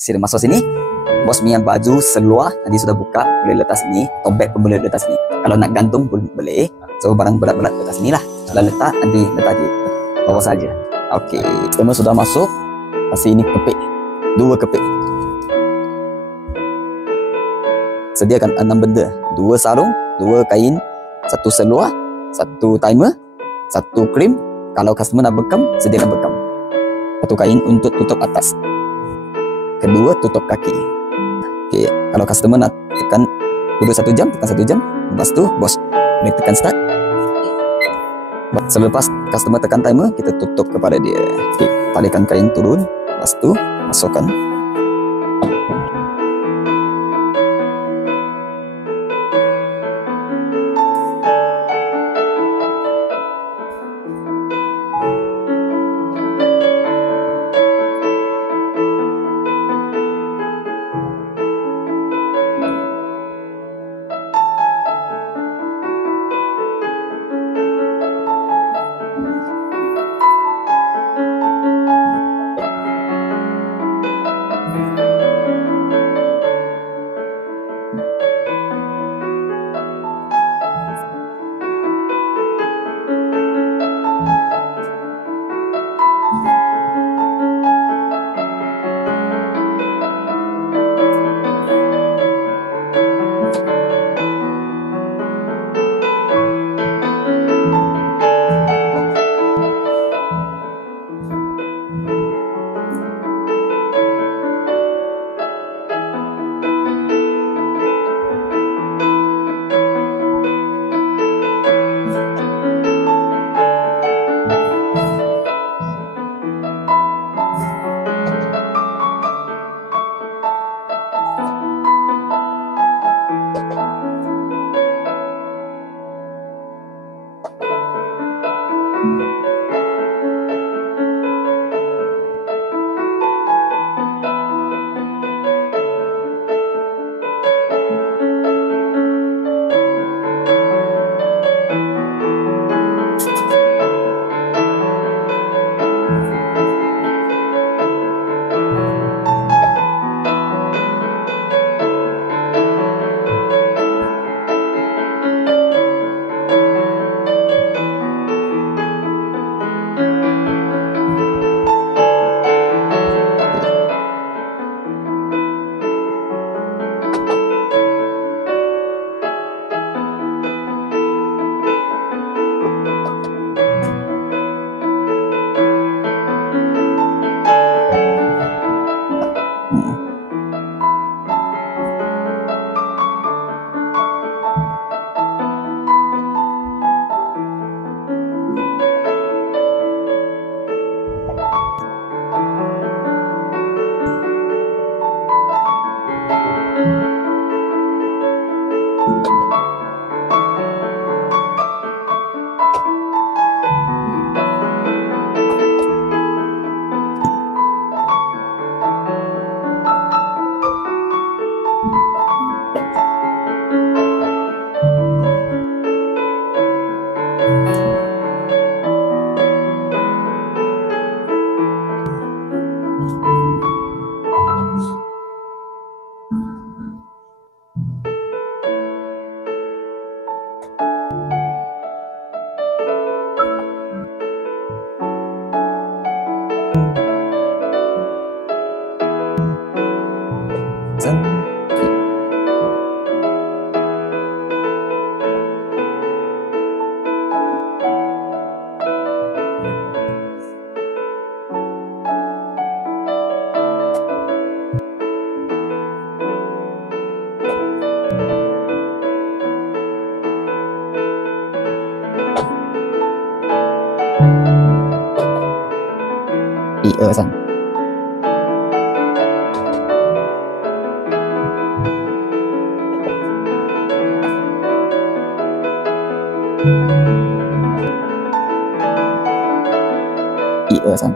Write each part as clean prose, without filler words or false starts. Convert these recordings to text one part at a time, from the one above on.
Sila masuk sini. Bos punya baju seluar tadi sudah buka, boleh letak sini. Tobek pun boleh letak sini. Kalau nak gantung pun boleh. So barang berat-berat letak sini lah. Sudah letak, nanti letak di bawah saja. Okey, semua sudah masuk. Kasih ini kepik, 2 kepik. Sediakan 6 benda. 2 sarung, 2 kain, 1 seluar, 1 timer, 1 krim. Kalau customer nak bekam, sediakan bekam. 1 kain untuk tutup atas. Kedua, tutup kaki. Okey, kalau customer nak tekan duduk 1 jam, tekan 1 jam. Lepas tu, bos boleh tekan start. Selepas customer tekan timer, kita tutup kepada dia. Okey, talikan kain turun. Lepas tu, masukkan. Sang. Sang.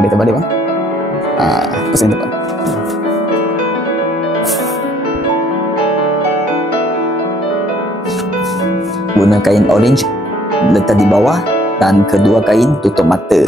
Boleh terbalik bang. Pusing depan. Guna kain orange letak di bawah dan kedua kain tutup mata.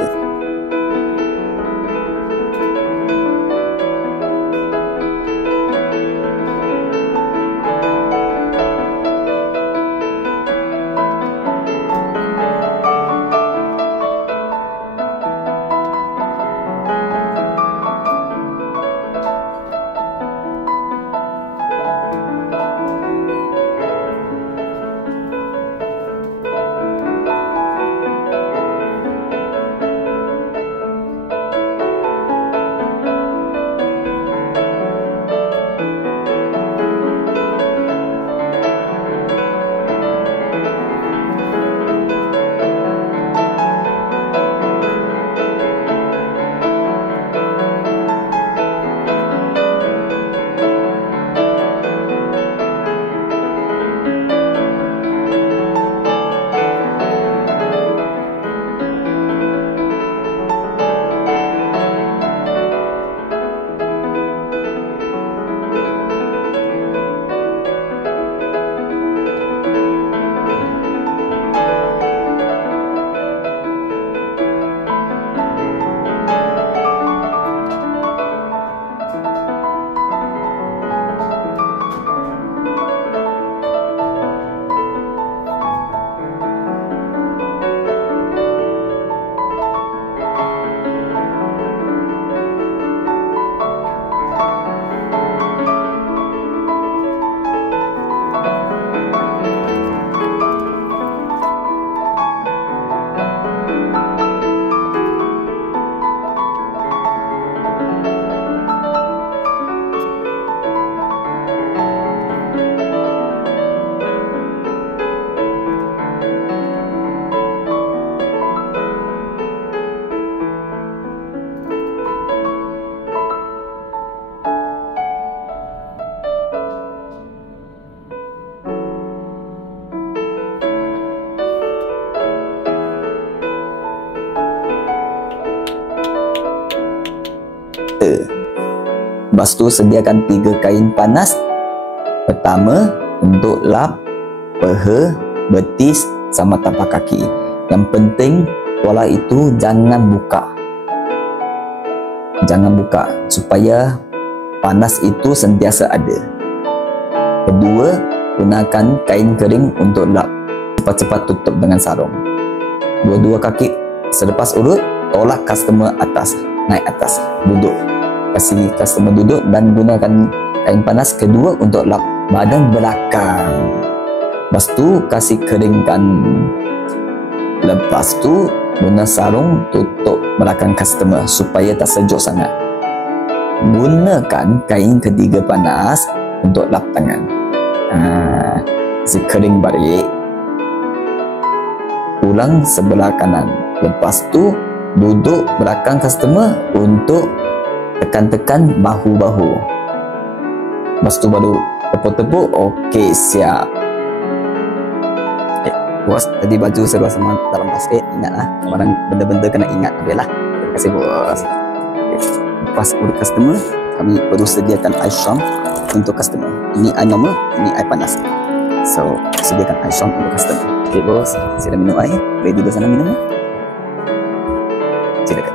Lepas tu sediakan 3 kain panas. Pertama untuk lap peha, betis sama tapak kaki. Yang penting pola itu jangan buka. Jangan buka supaya panas itu sentiasa ada. Kedua, gunakan kain kering untuk lap. Cepat-cepat tutup dengan sarung. Dua-dua kaki selepas urut, tolak customer atas, naik atas, duduk. Kasih customer duduk dan gunakan kain panas kedua untuk lap badan belakang. Lepas tu kasih keringkan. Lepas tu guna sarung tutup belakang customer supaya tak sejuk sangat. Gunakan kain ketiga panas untuk lap tangan. Kasih kering balik. Ulang sebelah kanan. Lepas tu duduk belakang customer untuk tekan-tekan bahu-bahu. Lepas tu baru tepuk-tepuk. Okey, siap. Bos, tadi baju serba sama dalam basket. Ingatlah, barang benda-benda kena ingat. Habislah. Terima kasih bos. Lepas urut customer, kami perlu sediakan air syam untuk customer. Ini air normal, ini air panas. So, sediakan air syam untuk customer. Okey bos, sila minum air. Boleh duduk sana minum. Silakan.